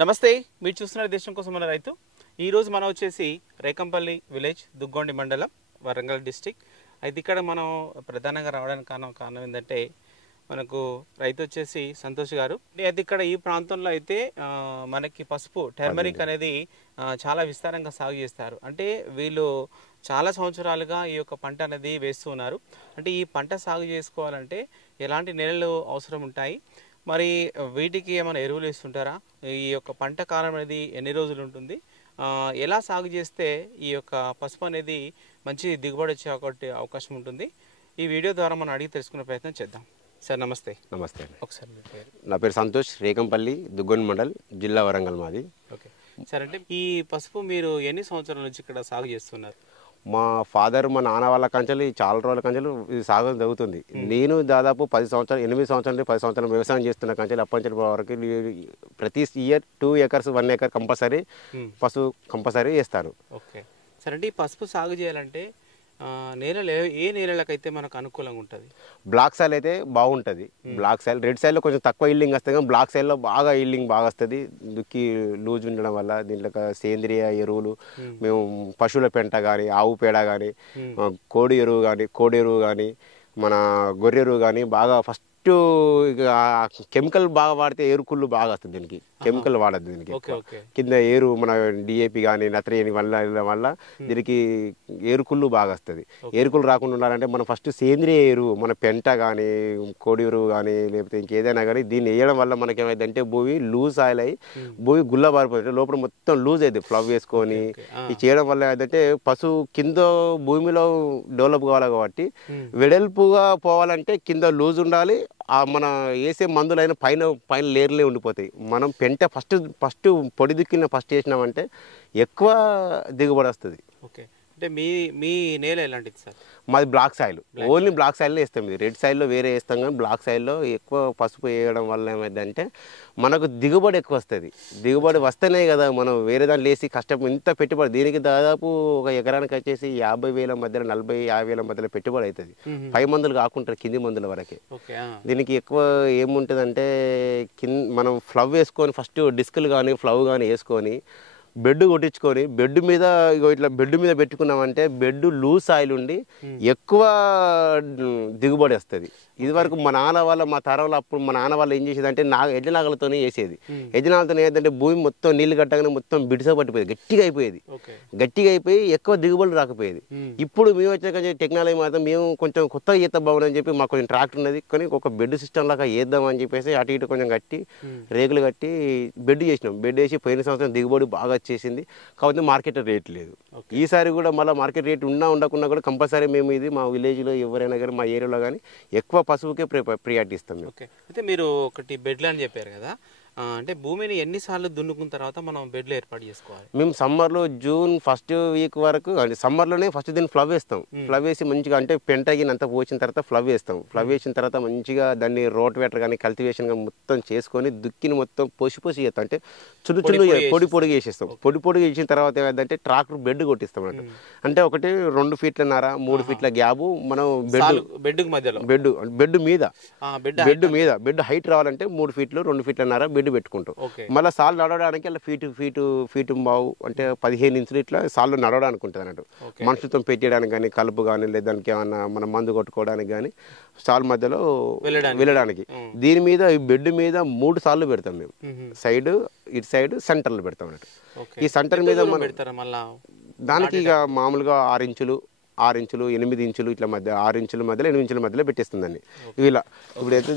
నమస్తే, మీరు చూస్తున్నారు దేశం కోసం మన రైతు. ఈరోజు మనం వచ్చేసి రేకంపల్లి విలేజ్, దుగ్గొండి మండలం, వరంగల్ డిస్టిక్. అయితే ఇక్కడ మనం ప్రధానంగా రావడానికి కారణం ఏంటంటే మనకు రైతు వచ్చేసి సంతోష్ గారు. అయితే ఇక్కడ ఈ ప్రాంతంలో అయితే మనకి పసుపు టర్మరిక్ అనేది చాలా విస్తారంగా సాగు చేస్తారు. అంటే వీళ్ళు చాలా సంవత్సరాలుగా ఈ యొక్క పంట అనేది వేస్తూ ఉన్నారు. అంటే ఈ పంట సాగు చేసుకోవాలంటే ఎలాంటి నేలలు అవసరం ఉంటాయి, మరి వీటికి ఏమైనా ఎరువులు వేస్తుంటారా, ఈ యొక్క పంట కాలం అనేది ఎన్ని రోజులు ఉంటుంది, ఎలా సాగు చేస్తే ఈ యొక్క పసుపు అనేది మంచి దిగుబడి వచ్చే అవకాశం ఉంటుంది, ఈ వీడియో ద్వారా మనం అడిగి తెలుసుకునే ప్రయత్నం చేద్దాం. సార్ నమస్తే. నమస్తే. ఒకసారి మీ పేరు? నా పేరు సంతోష్, రేకంపల్లి, దుగ్గొండి మండల్, జిల్లా వరంగల్ మాది. ఓకే సార్, అంటే ఈ పసుపు మీరు ఎన్ని సంవత్సరాల నుంచి ఇక్కడ సాగు చేస్తున్నారు? మా ఫాదర్, మా నాన్న వాళ్ళ కంచెలు చాలా రోజుల కంచెలు ఇది సాగు జరుగుతుంది. నేను దాదాపు 8 సంవత్సరాలు 10 సంవత్సరాలు వ్యవసాయం చేస్తున్న కంచెలు అప్పటి నుంచి వరకు ప్రతి ఇయర్ 2 acres 1 acre కంపల్సరీ పసుపు కంపల్సరీ వేస్తాను. ఓకే సార్, అంటే ఈ పసుపు సాగు చేయాలంటే నేలలు ఏ నేలలకైతే మనకు అనుకూలంగా ఉంటుంది? బ్లాక్ సాయిల్ అయితే బాగుంటుంది. బ్లాక్ సాయిల్, రెడ్ సాయిల్లో కొంచెం తక్కువ ఈల్డింగ్ వస్తుంది, కానీ బ్లాక్ సాయిల్లో బాగా ఈల్డింగ్ బాగా వస్తుంది. దుక్కి లూజ్ ఉండడం వల్ల దీంట్లో సేంద్రియ ఎరువులు మేము పశువుల పెంట కానీ, ఆవు పేడ కానీ, కోడి ఎరువు కానీ మన గొర్రె ఎరువు కానీ బాగా ఫస్ట్ కెమికల్ బాగా వాడితే ఏరుకుళ్ళు బాగా వస్తుంది. దీనికి కెమికల్ వాడద్దు. దీనికి కింద ఏరు మన డిఏపి కానీ నత్రజని వల్ల దీనికి ఏరుకుళ్ళు బాగా వస్తుంది. ఏరుకుళ్ళు రాకుండా ఉండాలంటే మనం ఫస్ట్ సేంద్రియ ఎరువు మన పెంట కానీ, కోడి ఎరువు కానీ, లేకపోతే ఇంకేదైనా కానీ దీన్ని వేయడం వల్ల మనకి ఏమైందంటే భూమి లూజ్ ఆయిల్ అయ్యి భూమి గుల్ల బారిపోతుంది, లోపల మొత్తం లూజ్ అవుతుంది. ఫ్లవ్ వేసుకొని ఇది చేయడం వల్ల ఏంటంటే పశువు కింద భూమిలో డెవలప్ కావాలి కాబట్టి వెడల్పుగా పోవాలంటే కింద లూజ్ ఉండాలి. మన వేసే మందులైన పైన లేర్లే ఉండిపోతాయి. మనం పెంట ఫస్ట్ పొడి దిక్కున ఫస్ట్ వేసినామంటే ఎక్కువ దిగుబడి వస్తుంది. ఓకే, అంటే మీ నేల ఎలాంటిది సార్? మాది బ్లాక్ సాయిల్, ఓన్లీ బ్లాక్ సాయిల్లో వేస్తాం. ఇది రెడ్ సాయిల్లో వేరే వేస్తాం, కానీ బ్లాక్ సాయిల్లో ఎక్కువ పసుపు వేయడం వల్ల ఏమైందంటే మనకు దిగుబడి ఎక్కువ వస్తుంది. దిగుబడి వస్తేనే కదా మనం వేరే దాంట్లో వేసి కష్టం ఇంత పెట్టుబడి. దీనికి దాదాపు ఒక ఎకరానికి వచ్చేసి 50,000 మధ్యలో 40,000-50,000 మధ్యలో పెట్టుబడి అవుతుంది. పై మందులు కాకుండా కింది మందుల వరకే. దీనికి ఎక్కువ ఏముంటుందంటే మనం ఫ్లవ్ వేసుకొని ఫస్ట్ డిస్కులు కానీ ఫ్లవ్ కానీ వేసుకొని బెడ్ కొట్టించుకొని బెడ్ మీద ఇట్లా బెడ్ మీద పెట్టుకున్నామంటే బెడ్ లూజ్ ఆయిల్ ఉండి ఎక్కువ దిగుబడి వస్తుంది. ఇది వరకు మా తరంలో అప్పుడు మా నాన్న వాళ్ళు ఏం చేసేదంటే ఎడ్ల నాగలతోనే వేసేది. ఎడ్ల నాగలతో ఏంటంటే భూమి మొత్తం నీళ్లు కట్టగానే మొత్తం బిడిస పట్టిపోయేది, గట్టిగా అయిపోయి ఎక్కువ దిగుబడి రాకపోయేది. ఇప్పుడు మేము వచ్చిన టెక్నాలజీ మాత్రం మేము కొంచెం కొత్తగా చేద్దాం బాగుందని చెప్పి మాకు కొంచెం ట్రాక్టర్ ఉన్నది, కానీ ఒక బెడ్ సిస్టమ్ లాగా వేద్దామని చెప్పేసి అటు ఇటు కొంచెం కట్టి రేకులు కట్టి బెడ్ చేసినాం. బెడ్ వేసి పోయిన సంవత్సరం దిగుబడి బాగా వచ్చేసింది. కాకపోతే మార్కెట్ రేట్ లేదు. ఈసారి కూడా మళ్ళీ మార్కెట్ రేట్ ఉండకుండా కూడా కంపల్సరీ మేము ఇది మా విలేజ్లో ఎవరైనా కానీ మా ఏరియాలో కానీ ఎక్కువ పశువుకే ప్రియారిటీ ఇస్తాం. ఓకే, అయితే మీరు ఒకటి బెడ్లు అని చెప్పారు కదా, అంటే భూమిని ఎన్నిసార్లు దున్నుకున్న తర్వాత మనం బెడ్లు ఏర్పాటు చేసుకోవాలి? మేము సమ్మర్లో జూన్ ఫస్ట్ వీక్ వరకు అంటే సమ్మర్లోనే ఫస్ట్ దీన్ని ఫ్లవ్ వేస్తాం. ఫ్లవ్ వేసి మంచిగా అంటే పెంటగినంత పోసిన తర్వాత ఫ్లవ్ వేస్తాం. ఫ్లవ్ వేసిన తర్వాత మంచిగా దాన్ని రోటివేటర్ కానీ కల్టివేషన్ కానీ మొత్తం చేసుకొని దుక్కిని మొత్తం పోసి చేస్తాం. అంటే పొడిగా వేసేస్తాం. పొడిగా వేసిన తర్వాత ఏమైందంటే ట్రాక్టర్ బెడ్ కొట్టిస్తాం అన్నట్టు. అంటే ఒకటి 2 ఫీట్లన్నర 3 ఫీట్ల గ్యాబు మనం బెడ్ హైట్ రావాలంటే 3 ఫీట్లు 2 ఫీట్లన్నర బెడ్ పెట్టుకుంటాం. మళ్ళీ సాల్ నడవడానికి అలా ఫీటు బావు అంటే 15 ఇంచులు ఇట్లా సార్లు నడవడానికి ఉంటుంది అన్నట్టు. మనుషులతో పెట్టేయడానికి కానీ కలుపు కానీ లేదా దానికి ఏమన్నా మనం మందు కొట్టుకోవడానికి కానీ సాల్ మధ్యలో వెళ్ళడానికి. దీని మీద ఈ బెడ్ మీద 3 సార్లు పెడతాం మేము. ఇటు సైడ్ సెంటర్లో పెడతాం అన్నట్టు. ఈ సెంటర్ మీద దానికి ఇక మామూలుగా 6 ఇంచులు 8 ఇంచులు ఇట్లా మధ్య 6 ఇంచుల మధ్యలో 8 ఇంచుల మధ్యలో పెట్టేస్తుందండి. ఇలా ఇప్పుడు ఎంత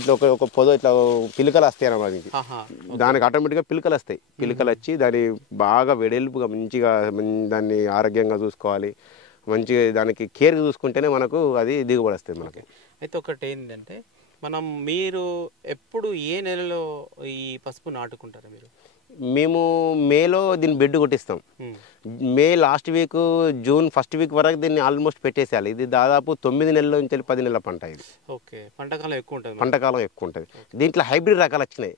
ఇట్లా ఒక పొద ఇట్లా పిలకలు వస్తాయి అన్నమాట. దానికి ఆటోమేటిక్గా పిలకలు వస్తాయి. పిలకలు వచ్చి దాన్ని బాగా వెడల్పుగా మంచిగా దాన్ని ఆరోగ్యంగా చూసుకోవాలి. మంచిగా దానికి కేర్ చూసుకుంటేనే మనకు అది దిగుబడి వస్తుంది మనకి. అయితే ఒకటి ఏంటంటే మీరు ఎప్పుడు ఏ నెలలో ఈ పసుపు నాటుకుంటారు? మేము మేలో దీన్ని బెడ్ కొట్టిస్తాం. May last week June first week వరకు దీన్ని ఆల్మోస్ట్ పెట్టేసేయాలి. ఇది దాదాపు 9 నెలల నుంచి 10 నెలల పంట ఇది. పంటకాలం ఎక్కువ ఉంటుంది. దీంట్లో హైబ్రిడ్ రకాలు వచ్చినాయి,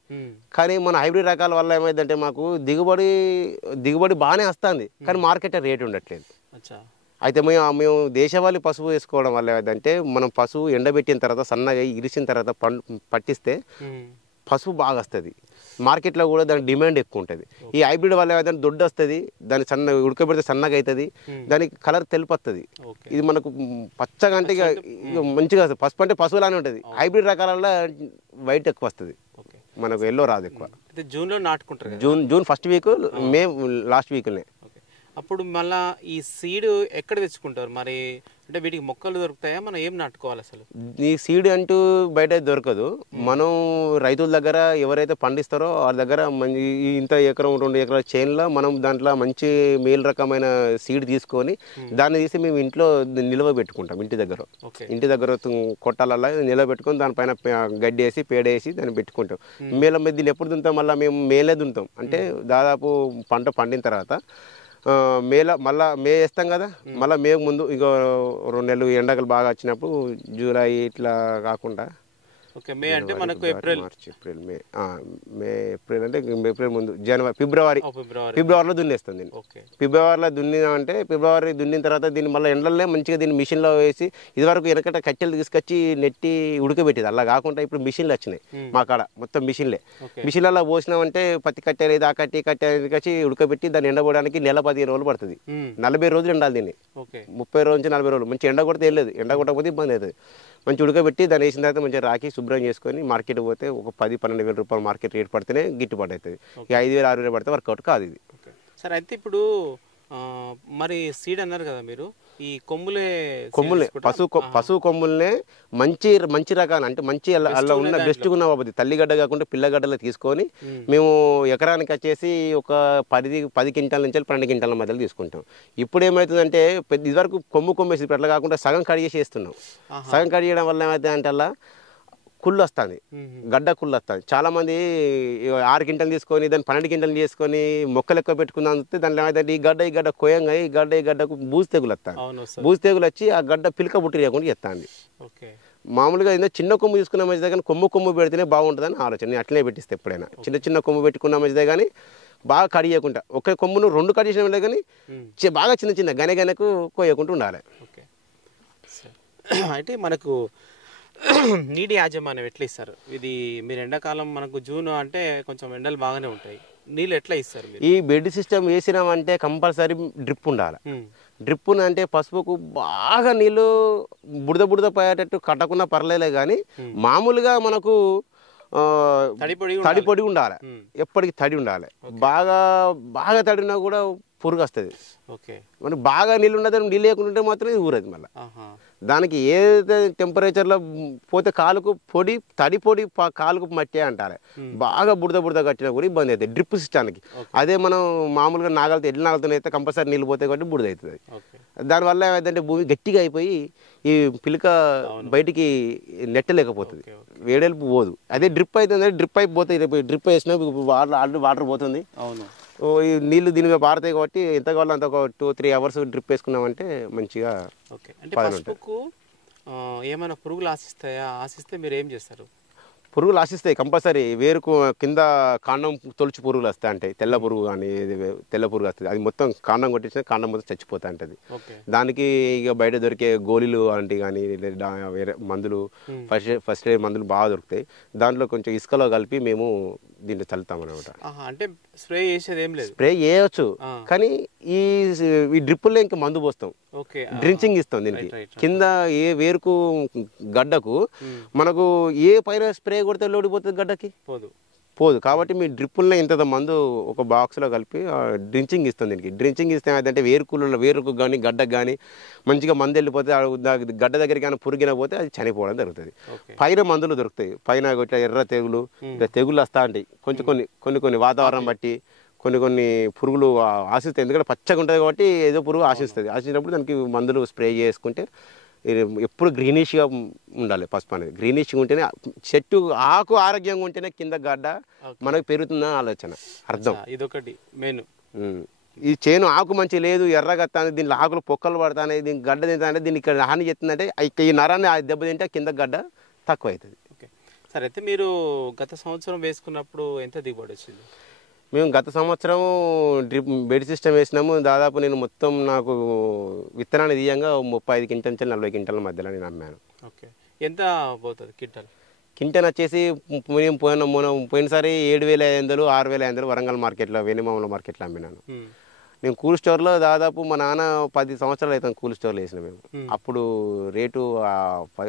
కానీ మన హైబ్రిడ్ రకాల వల్ల ఏమైందంటే మాకు దిగుబడి బాగానే వస్తుంది, కానీ మార్కెట్ రేట్ ఉండట్లేదు. అయితే మేము దేశవాళీ పసుపు వేసుకోవడం వల్ల ఏదంటే మనం పసుపు ఎండబెట్టిన తర్వాత సన్నగా ఇరిసిన తర్వాత పట్టిస్తే పసుపు బాగా వస్తుంది, మార్కెట్లో కూడా దాని డిమాండ్ ఎక్కువ ఉంటుంది. ఈ హైబ్రిడ్ వల్ల ఏదైనా దొడ్డు వస్తుంది, దాని సన్న ఉడకబెడితే సన్నగా అవుతుంది, దానికి కలర్ తెలుపు వస్తుంది. ఇది మనకు పచ్చగా అంటే ఇక మంచిగా వస్తుంది. పసుపు అంటే పసుపులానే ఉంటుంది. హైబ్రిడ్ రకాలలో వైట్ ఎక్కువ వస్తుంది, మనకు ఎల్లో రాదు ఎక్కువ. జూన్లో నాటుకుంటారు, జూన్ ఫస్ట్ వీక్, మే లాస్ట్ వీక్నే. అప్పుడు మళ్ళీ ఈ సీడ్ ఎక్కడ తెచ్చుకుంటారు మరి? అంటే వీటికి మొక్కలు దొరుకుతాయా, మనం ఏం నాటుకోవాలి అసలు? ఈ సీడ్ అంటూ బయట దొరకదు. మనం రైతుల దగ్గర ఎవరైతే పండిస్తారో వాళ్ళ దగ్గర ఇంత ఎకరం 2 ఎకరాల చేనులో మనం దాంట్లో మంచి మేలు రకమైన సీడ్ తీసుకొని దాన్ని తీసి మేము ఇంట్లో నిల్వ పెట్టుకుంటాం. ఇంటి దగ్గర కొట్టాలలో నిల్వ పెట్టుకొని దానిపైన గడ్డి వేసి పేడ వేసి దాన్ని పెట్టుకుంటాం. దీన్ని ఎప్పుడు దుంతాం? మళ్ళీ మేము మేలే దుంతాం. అంటే దాదాపు పంట పండిన తర్వాత మళ్ళీ మే వేస్తాం కదా, మళ్ళీ మే ముందు ఇంకో 2 నెలలు ఎండకలు బాగా వచ్చినప్పుడు జూలై ఇట్లా కాకుండా మే అంటే మనకు ఏప్రిల్, మార్చ్, ఏప్రిల్, ఏప్రిల్ అంటే ఏప్రిల్ ముందు జనవరి, ఫిబ్రవరిలో దున్నేస్తాం. దీన్ని ఫిబ్రవరిలో దున్నినామంటే ఫిబ్రవరి దున్నిన తర్వాత దీన్ని మళ్ళీ ఎండలనే మంచిగా దీన్ని మిషన్లో వేసి, ఇదివరకు వెనకట కట్టెలు తీసుకొచ్చి నెట్టి ఉడకబెట్టేది. అలా కాకుండా ఇప్పుడు మిషన్లు వచ్చినాయి మా కాడ, మొత్తం మిషన్లలో పోసినామంటే పత్తి కట్టెలు ఇది ఆ కట్టెలు కచ్చి ఉడకబెట్టి దాన్ని ఎండబోవడానికి నెల 15 రోజులు పడుతుంది. 40 రోజులు ఎండాలి దీన్ని, 30 రోజుల నుంచి 40 రోజులు. మంచి ఎండ కొడితే వెళ్ళలేదు, ఎండ కొట్టకపోతే ఇబ్బంది అవుతుంది. మంచి ఉడకబెట్టి దాన్ని వేసిన తర్వాత మంచిగా రాకి శుభ్రం చేసుకొని మార్కెట్ పోతే ఒక 10-12 వేల రూపాయలు మార్కెట్ రేట్ పడితేనే గిట్టుబాటు అవుతుంది. ఇక 5,000-6,000 పడితే వర్కౌట్ కాదు ఇది. సరే, అయితే ఇప్పుడు మరి సీడ్ అన్నారు కదా మీరు, ఈ కొమ్ములే పశువు కొమ్ములనే మంచి రకాలు అంటే మంచి అలా ఉన్న బెస్ట్గా ఉన్న బాబు తల్లిగడ్డ కాకుండా పిల్లగడ్డలు తీసుకొని మేము ఎకరానికి వచ్చేసి ఒక 10 క్వింటాల నుంచి 12 క్వింటాల మధ్యలో తీసుకుంటాం. ఇప్పుడు ఏమవుతుందంటే ఇదివరకు కొమ్ము వేసి అట్లా కాకుండా సగం కట్ చేసి వేస్తున్నాం. సగం కట్ చేయడం వల్ల ఏమవుతుంది అంటే అలా కుళ్ళు వస్తుంది, గడ్డ కుళ్ళు వస్తుంది. చాలామంది 6 క్వింటలు తీసుకొని దాన్ని 12 క్వింటలు చేసుకొని మొక్కలు ఎక్కువ పెట్టుకుందాం అంటే దాంట్లో ఏమైతే ఈ గడ్డ కోయంగా ఈ గడ్డకు బూజు తెగులు వస్తాయి. బూజు తెగులు వచ్చి ఆ గడ్డ పిలక బుట్టి లేకుండా చేస్తాండి. మామూలుగా ఏదో చిన్న కొమ్ము తీసుకున్న మంచిదే కానీ కొమ్ము పెడితేనే బాగుంటుందని ఆలోచన. నేను అట్లనే పెట్టిస్తే ఎప్పుడైనా చిన్న కొమ్ము పెట్టుకున్న మంచిదే కానీ బాగా కడియకుండా, ఒక కొమ్మును 2 కట్ చేసిన కానీ బాగా చిన్న గనెకు కోయకుండా ఉండాలి. అయితే మనకు నీటి యాజమాన్యం ఎట్లా ఇస్తారు? ఇది మీరు ఎండాకాలం మనకు జూన్ అంటే కొంచెం ఎండలు బాగానే ఉంటాయి, నీళ్ళు ఎట్లా ఇస్తారు? ఈ బెడ్ సిస్టమ్ వేసినామంటే కంపల్సరీ డ్రిప్ ఉండాలి. డ్రిప్ అంటే పసుపుకు బాగా నీళ్ళు బుడద పోయేటట్టు కట్టకుండా పర్లేదు కానీ మామూలుగా మనకు తడి పొడి ఉండాలి, ఎప్పటికి తడి ఉండాలి. బాగా తడి ఉన్నా కూడా పురుగు వస్తుంది. మరి బాగా నీళ్ళు ఉన్నది, నీళ్ళు లేకుంటే మాత్రం ఇది ఊరది. మళ్ళీ దానికి ఏదైతే టెంపరేచర్లో పోతే కాలుకు తడి పొడి కాలుకు మట్టి అంటారు. బాగా బుడద కట్టినా కూడా ఇబ్బంది అవుతుంది డ్రిప్ సిస్టానికి. అదే మనం మామూలుగా ఎడ్ల నాగలతో అయితే కంపల్సరీ నీళ్ళు పోతే కాబట్టి బుడద అవుతుంది. దానివల్ల ఏమైందంటే భూమి గట్టిగా అయిపోయి ఈ పిలక బయటికి నెట్టలేకపోతుంది, వేడెలుపు పోదు. అదే డ్రిప్ అవుతుంది, డ్రిప్ అయిపోతుంది. డ్రిప్ వేసినా వాటర్ పోతుంది, ఈ నీళ్లు దీని మీద పారుతాయి కాబట్టి ఎంత కావాలో అంత ఒక 2-3 అవర్స్ డ్రిప్ వేసుకున్నామంటే మంచిగా. ఏమైనా పురుగులు ఆశిస్తే మీరు ఏం చేస్తారు? పురుగులు ఆశిస్తాయి కంపల్సరీ. వేరుకు కింద కాండం తొలిచి పురుగులు వస్తాయి, అంటే తెల్ల పురుగు కానీ తెల్ల పురుగు వస్తుంది. అది మొత్తం కాండం కొట్టించిన కాండం మొత్తం చచ్చిపోతా ఉంటుంది. దానికి ఇక బయట దొరికే గోళీలు అలాంటివి కానీ వేరే మందులు, ఫస్ట్ ఎయిడ్ మందులు బాగా దొరుకుతాయి. దాంట్లో కొంచెం ఇసుకలో కలిపి మేము దీంట్లో చల్లుతాం అనమాట. అంటే స్ప్రే చేసేది ఏం లేదు, స్ప్రే చేయవచ్చు కానీ ఈ డ్రిప్పుల్లో ఇంకా మందు పోస్తాం, డ్రించింగ్ ఇస్తాం దీనికి. కింద ఏ వేరుకు గడ్డకు మనకు ఏ పైన స్ప్రే కొడితే లోడిపోతుంది, గడ్డకి పోదు. కాబట్టి మీ డ్రిప్పుల్లో ఇంత మందు ఒక బాక్స్లో కలిపి డ్రించింగ్ ఇస్తాం దీనికి. డ్రించింగ్ ఇస్తే ఏదంటే వేరుకు కానీ గడ్డకు కానీ మంచిగా మందు వెళ్ళిపోతే గడ్డ దగ్గరికి కానీ పురిగిన పోతే అది చనిపోవడం జరుగుతుంది. పైన మందులు దొరుకుతాయి, పైన ఇట్లా ఎర్ర తెగులు వస్తూ ఉంటాయి. కొన్ని వాతావరణం బట్టి కొన్ని పురుగులు ఆశిస్తాయి. ఎందుకంటే పచ్చగా ఉంటుంది కాబట్టి ఏదో పురుగు ఆశిస్తుంది. ఆశించినప్పుడు దానికి మందులు స్ప్రే చేసుకుంటే ఎప్పుడు గ్రీనిష్గా ఉండాలి. పసుపు అనేది గ్రీనిష్గా ఉంటేనే చెట్టు ఆకు ఆరోగ్యంగా ఉంటేనే కింద గడ్డ మనకు పెరుగుతుందని ఆలోచన, అర్థం. ఇదొకటి మెయిన్. ఈ చేను ఆకు మంచి లేదు, ఎర్రగా వస్తుంది, దీనిలో ఆకులు పొక్కలు పడతాయి, దీనికి గడ్డ తింటే దీనికి ఇక్కడ హాని చేస్తుందంటే ఈ నరాన్ని దెబ్బతింటే కింద గడ్డ తక్కువ అవుతుంది. సరే, అయితే మీరు గత సంవత్సరం వేసుకున్నప్పుడు ఎంత దిగుబడి వచ్చింది? మేము గత సంవత్సరం బెడ్ సిస్టమ్ వేసినాము. దాదాపు నేను మొత్తం నాకు విత్తనాన్ని తీయంగా 35 క్వింటల్ నుంచి 40 క్వింటల మధ్యలో నేను అమ్మాను. ఎంత పోతుంది కింటన్ వచ్చేసి మేము పోయినసారి 7,500 6,500 వరంగల్ మార్కెట్లో వెనిమామల మార్కెట్లో అమ్మినాను. నేను కూల్ స్టోర్లో దాదాపు మా నాన్న 10 సంవత్సరాలు అవుతాం కూల్ స్టోర్లో వేసిన మేము. అప్పుడు రేటు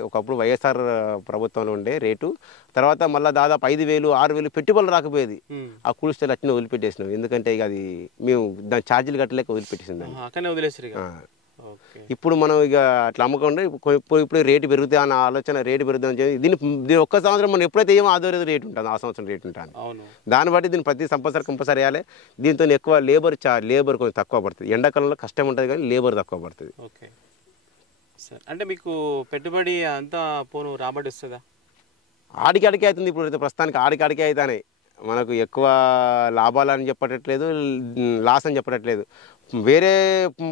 ఒకప్పుడు వైఎస్ఆర్ ప్రభుత్వంలో ఉండే రేటు, తర్వాత మళ్ళీ దాదాపు 5,000 6,000 పెట్టుబడులు రాకపోయేది. ఆ కూల్ స్టోర్ అట్నే వదిలిపెట్టేసినాం, ఎందుకంటే ఇక అది మేము దాని ఛార్జీలు కట్టలేక వదిలిపెట్టేసింది. ఇప్పుడు మనం ఇక అట్లా అమ్మకుండా ఇప్పుడు రేటు పెరుగుతాయి అన్న ఆలోచన, రేటు పెరుగుతుంది. దీన్ని ఒక్క సంవత్సరం మనం ఎప్పుడైతే ఏమో ఆదో రేటు ఉంటుంది, ఆ సంవత్సరం రేటు ఉంటుంది. దాన్ని బట్టి దీన్ని ప్రతి కంపల్సరీ వేయాలి. దీంతో ఎక్కువ లేబర్ కొంచెం తక్కువ పడుతుంది. ఎండాకాలంలో కష్టం ఉంటుంది కానీ లేబర్ తక్కువ పడుతుంది. ఓకే సార్, అంటే మీకు పెట్టుబడి అంతా పోను రాబడి వస్తుందా? ఆడికాడికే అవుతుంది ఇప్పుడు, ప్రస్తుతానికి ఆడికాడికే అవుతాయి. మనకు ఎక్కువ లాభాలు అని చెప్పట్లేదు, లాస్ అని చెప్పట్లేదు. వేరే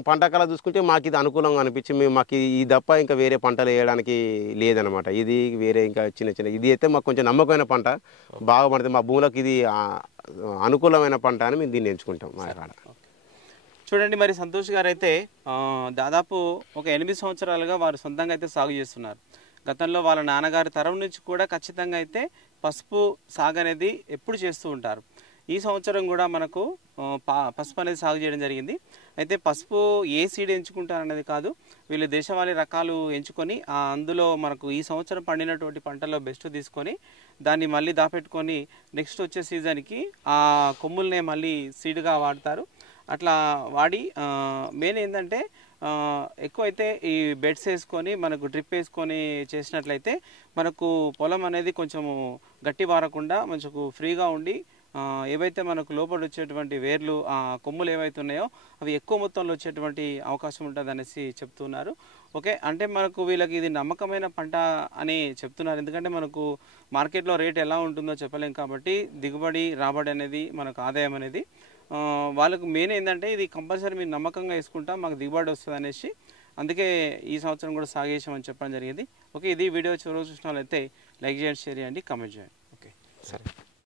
పంట కాల చూసుకుంటే మాకు ఇది అనుకూలంగా అనిపించి మాకు ఈ తప్ప ఇంకా వేరే పంటలు వేయడానికి లేదనమాట. ఇది వేరే ఇంకా చిన్న ఇది అయితే మాకు కొంచెం నమ్మకమైన పంట, బాగా పడుతుంది మా భూములకు, ఇది అనుకూలమైన పంట అని మేము దీన్ని ఎంచుకుంటాం మా కాడ. చూడండి, మరి సంతోష్ గారు అయితే దాదాపు ఒక 8 సంవత్సరాలుగా వారు సొంతంగా అయితే సాగు చేస్తున్నారు. గతంలో వాళ్ళ నాన్నగారి తరం నుంచి కూడా ఖచ్చితంగా అయితే పసుపు సాగు అనేది ఎప్పుడు చేస్తూ ఉంటారు. ఈ సంవత్సరం కూడా మనకు పసుపు అనేది సాగు చేయడం జరిగింది. అయితే పసుపు ఏ సీడ్ ఎంచుకుంటారనేది కాదు, వీళ్ళు దేశవాళీ రకాలు ఎంచుకొని అందులో మనకు ఈ సంవత్సరం పండినటువంటి పంటల్లో బెస్ట్ తీసుకొని దాన్ని మళ్ళీ దాపెట్టుకొని నెక్స్ట్ వచ్చే సీజన్కి ఆ కొమ్ములనే మళ్ళీ సీడ్గా వాడతారు. అట్లా వాడి మెయిన్ ఏంటంటే ఎక్కువైతే ఈ బెడ్స్ వేసుకొని మనకు డ్రిప్ వేసుకొని చేసినట్లయితే మనకు పొలం అనేది కొంచెము గట్టి వారకుండా మనకు ఫ్రీగా ఉండి ఏవైతే మనకు లోపల వచ్చేటువంటి వేర్లు కొమ్ములు ఏవైతే ఉన్నాయో అవి ఎక్కువ మొత్తంలో వచ్చేటువంటి అవకాశం ఉంటుంది అనేసి చెప్తున్నారు. ఓకే, అంటే మనకు వీళ్ళకి ఇది నమ్మకమైన పంట అని చెప్తున్నారు. ఎందుకంటే మనకు మార్కెట్లో రేట్ ఎలా ఉంటుందో చెప్పలేం కాబట్టి దిగుబడి రాబడి అనేది మనకు ఆదాయం అనేది వాళ్ళకు మెయిన్ ఏంటంటే ఇది కంపల్సరీ మీరు నమ్మకంగా వేసుకుంటాం, మాకు దిగుబడి వస్తుంది అనేసి, అందుకే ఈ సంవత్సరం కూడా సాగు చేసామని చెప్పడం జరిగింది. ఓకే, ఇది వీడియో చివరి చూసిన వాళ్ళైతే లైక్ చేయండి, షేర్ చేయండి, కామెంట్ చేయండి. ఓకే, సరే.